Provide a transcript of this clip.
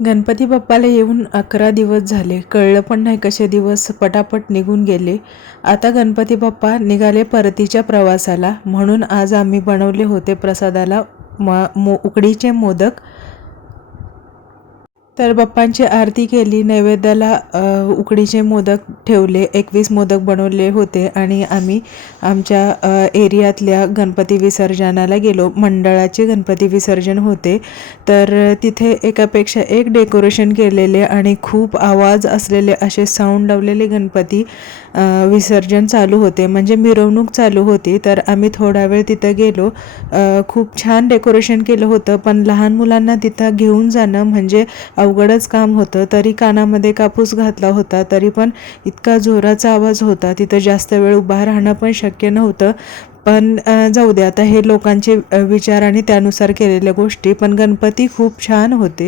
गणपती बाप्पाला येऊन 11 दिवस झाले. कळलं पण नाही कसे दिवस पटापट निघून गेले. आता गणपती बाप्पा निघाले परतीच्या प्रवासाला. म्हणून आज आम्ही बनवले होते प्रसादाला उकडीचे मोदक. तर बाप्पांची आरती केली, नैवेद्याला उकडीचे मोदक ठेवले, 21 मोदक बनवले होते आणि आम्ही आमच्या एरियातल्या गणपती विसर्जनाला गेलो. मंडळाचे गणपती विसर्जन होते, तर तिथे एकापेक्षा एक डेकोरेशन केलेले आणि खूप आवाज असलेले असे साऊंड लावलेले गणपती विसर्जन चालू होते, म्हणजे मिरवणूक चालू होती. तर आम्ही थोडा वेळ तिथं गेलो. खूप छान डेकोरेशन केलं होतं, पण लहान मुलांना तिथं घेऊन जाणं म्हणजे अवघडच काम होतं. तरी कानामध्ये कापूस घातला होता, तरी पण इतका जोराचा आवाज होता, तिथं जास्त वेळ उभा राहणं पण शक्य नव्हतं. पण जाऊ दे, आता हे लोकांचे विचार आणि त्यानुसार केलेल्या गोष्टी. पण गणपती खूप छान होते.